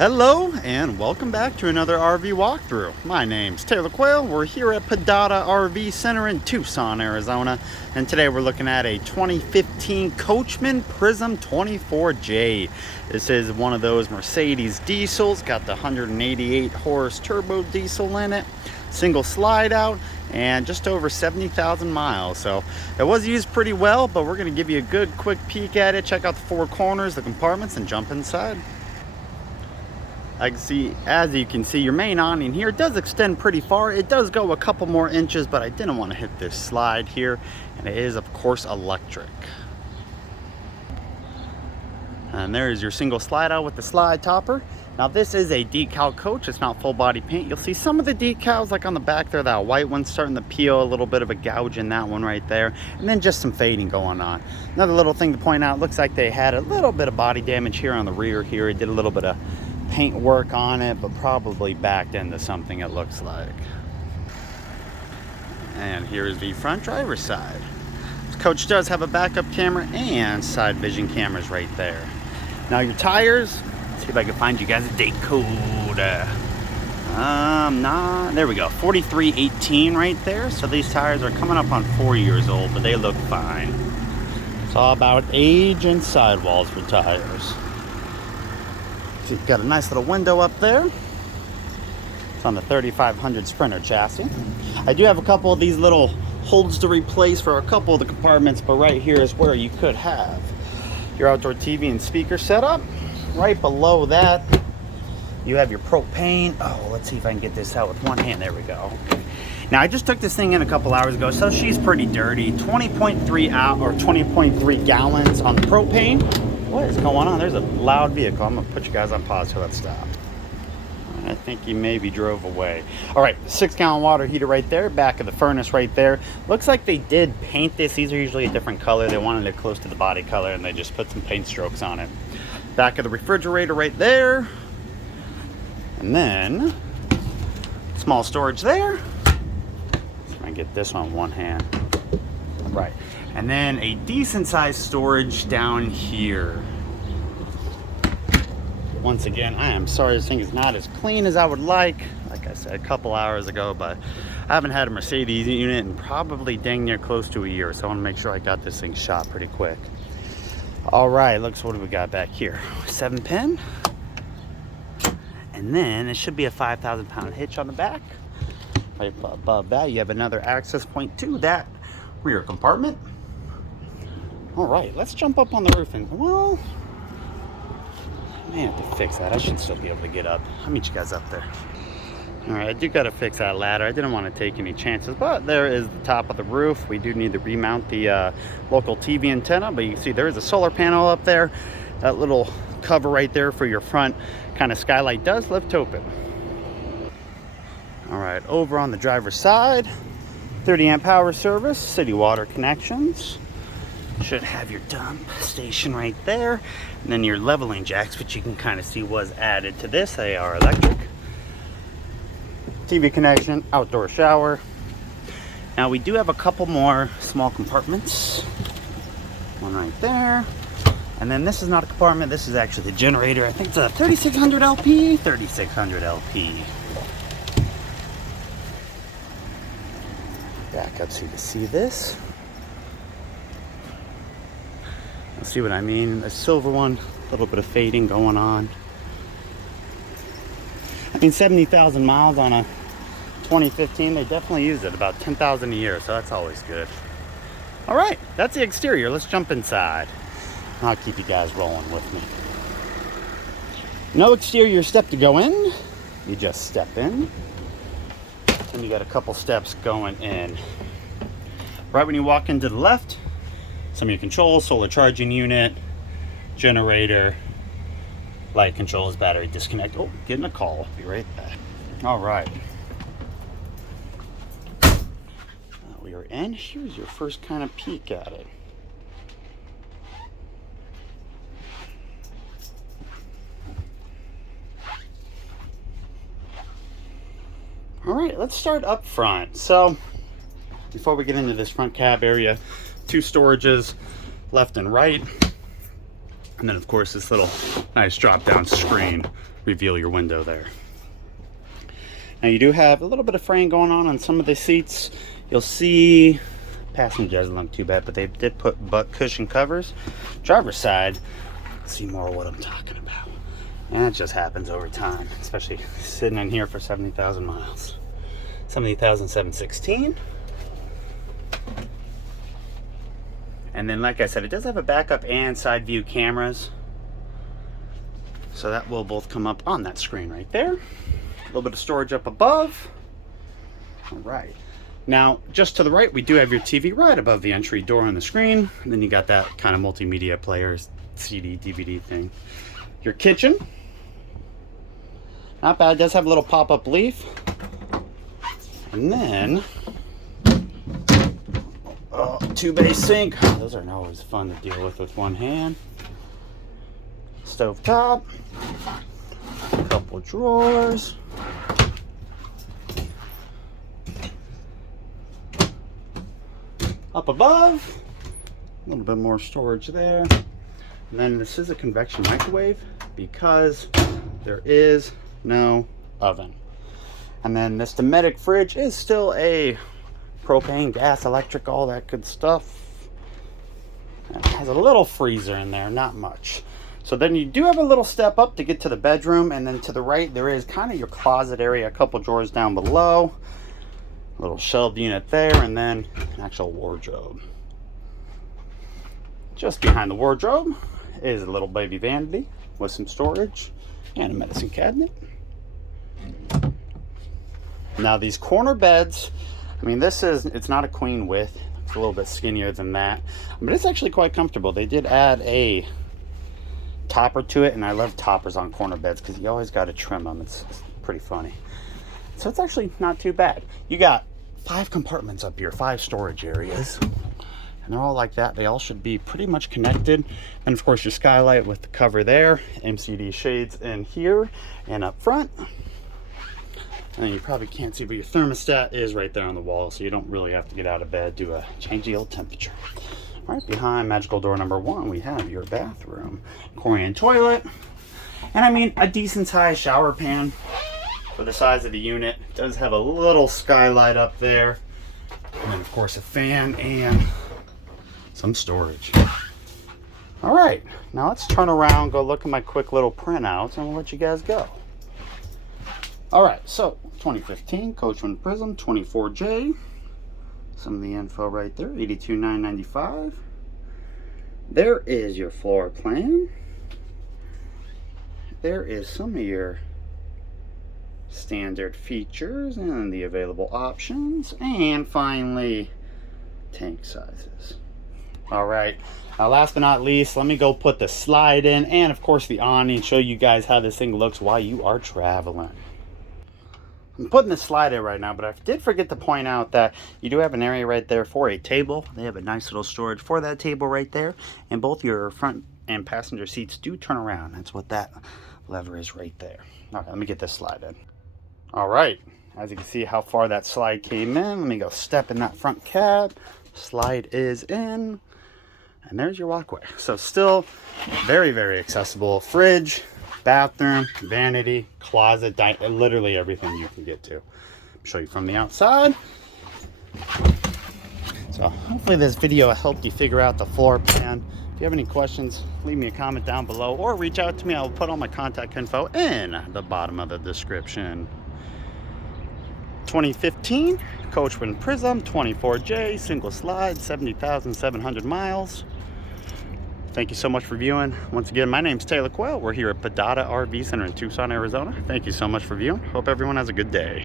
Hello and welcome back to another RV walkthrough. My name's Taylor Quayle. We're here at Padada RV Center in Tucson, Arizona, and today we're looking at a 2015 Coachmen Prism 24J. This is one of those Mercedes diesels, got the 188 horse turbo diesel in it, single slide out, and just over 70,000 miles. So it was used pretty well, but we're going to give you a good quick peek at it, check out the four corners, the compartments, and jump inside. As you can see, your main awning here does extend pretty far. It does go a couple more inches, but I didn't want to hit this slide here, and it is of course electric. And there's your single slide out with the slide topper. Now this is a decal coach, it's not full body paint. You'll see some of the decals like on the back there, that white one's starting to peel, a little bit of a gouge in that one right there, and then just some fading going on. Another little thing to point out, looks like they had a little bit of body damage here on the rear here. It did a little bit of paint work on it, but probably backed into something, it looks like. And here's the front driver's side. This coach does have a backup camera and side vision cameras right there. Now your tires, let's see if I can find you guys a date code. There we go, 4318 right there. So these tires are coming up on 4 years old, but they look fine. It's all about age and sidewalls for tires. So you've got a nice little window up there. It's on the 3500 Sprinter chassis. I do have a couple of these little holds to replace for a couple of the compartments, but right here is where you could have your outdoor TV and speaker setup. Right below that, you have your propane. Oh, let's see if I can get this out with one hand. There we go. Now I just took this thing in a couple hours ago, so she's pretty dirty. 20.3 out or 20.3 gallons on the propane. What is going on? There's a loud vehicle. I'm gonna put you guys on pause till that stops. I think he maybe drove away. All right, 6-gallon water heater right there, back of the furnace right there. Looks like they did paint this. These are usually a different color. They wanted it close to the body color and they just put some paint strokes on it. Back of the refrigerator right there. And then small storage there. So I can get this on one hand. All right. And then a decent sized storage down here. Once again, I am sorry this thing is not as clean as I would like I said a couple hours ago, but I haven't had a Mercedes unit in probably dang near close to a year, so I want to make sure I got this thing shot pretty quick. All right, looks, what do we got back here? 7-pin. And then it should be a 5,000-pound hitch on the back. Right above that, you have another access point to that rear compartment. All right, let's jump up on the roof and, well, I may have to fix that. I should still be able to get up. I'll meet you guys up there. All right, I do got to fix that ladder. I didn't want to take any chances, but there is the top of the roof. We do need to remount the local TV antenna, but you can see there is a solar panel up there. That little cover right there for your front kind of skylight does lift open. All right, over on the driver's side, 30-amp power service, city water connections. Should have your dump station right there. And then your leveling jacks, which you can kind of see was added to this. They are electric. TV connection, outdoor shower. Now we do have a couple more small compartments. One right there. And then this is not a compartment, this is actually the generator. I think it's a 3600 LP, 3600 LP. Back up so you can see this. See what I mean? The silver one, a little bit of fading going on. I mean, 70,000 miles on a 2015, they definitely use it about 10,000 a year, so that's always good. All right, that's the exterior. Let's jump inside. I'll keep you guys rolling with me. No exterior step to go in. You just step in. And you got a couple steps going in. Right when you walk into the left, some of your controls, solar charging unit, generator, light controls, battery disconnect. Oh, getting a call. Be right back. All right. We are in. Here's your first kind of peek at it. All right, let's start up front. So before we get into this front cab area, 2 storages left and right. And then of course this little nice drop down screen, reveal your window there. Now you do have a little bit of fraying going on some of the seats. You'll see passenger doesn't look too bad, but they did put butt cushion covers. Driver's side, see more of what I'm talking about. And it just happens over time, especially sitting in here for 70,000 miles. 70,716. And then like I said, it does have a backup and side view cameras. So that will both come up on that screen right there. A little bit of storage up above. All right. Now, just to the right, we do have your TV right above the entry door on the screen. And then you got that kind of multimedia players, CD, DVD thing. Your kitchen. Not bad. It does have a little pop-up leaf. And then, two-bay sink. Those are always fun to deal with one hand. Stove top. A couple drawers. Up above, a little bit more storage there. And then this is a convection microwave because there is no oven. And then this Dometic fridge is still a propane, gas, electric, all that good stuff. It has a little freezer in there, not much. So then you do have a little step up to get to the bedroom, and then to the right there is kind of your closet area, a couple drawers down below. Little shelved unit there, and then an actual wardrobe. Just behind the wardrobe is a little baby vanity with some storage and a medicine cabinet. Now these corner beds, I mean it's not a queen width, it's a little bit skinnier than that, but it's actually quite comfortable. They did add a topper to it, and I love toppers on corner beds because you always got to trim them. It's pretty funny. So it's actually not too bad. You got 5 compartments up here, 5 storage areas, and they're all like that. They all should be pretty much connected. And of course your skylight with the cover there, MCD shades in here and up front. And you probably can't see, but your thermostat is right there on the wall, so you don't really have to get out of bed to change the old temperature. Right behind magical door number 1, we have your bathroom, Corian toilet, and I mean a decent sized shower pan for the size of the unit. It does have a little skylight up there, and then of course a fan and some storage. All right, now let's turn around, go look at my quick little printouts, and we'll let you guys go. All right, so 2015 Coachmen Prism 24J. Some of the info right there, $82,995. There is your floor plan. There is some of your standard features and the available options, and finally tank sizes. All right, now last but not least, let me go put the slide in and of course the awning and show you guys how this thing looks while you are traveling. I'm putting the slide in right now, but I did forget to point out that you do have an area right there for a table. They have a nice little storage for that table right there, and both your front and passenger seats do turn around. That's what that lever is right there. All right, let me get this slide in. All right, as you can see how far that slide came in, let me go step in that front cab. Slide is in, and there's your walkway. So still very, very accessible. Fridge, bathroom, vanity, closet, literally everything you can get to. I'll show you from the outside. So hopefully this video helped you figure out the floor plan. If you have any questions, leave me a comment down below or reach out to me. I'll put all my contact info in the bottom of the description. 2015 Coachmen Prism 24J, single slide, 70,700 miles. Thank you so much for viewing. Once again, my name's Taylor Quayle. We're here at Padada RV Center in Tucson, Arizona. Thank you so much for viewing. Hope everyone has a good day.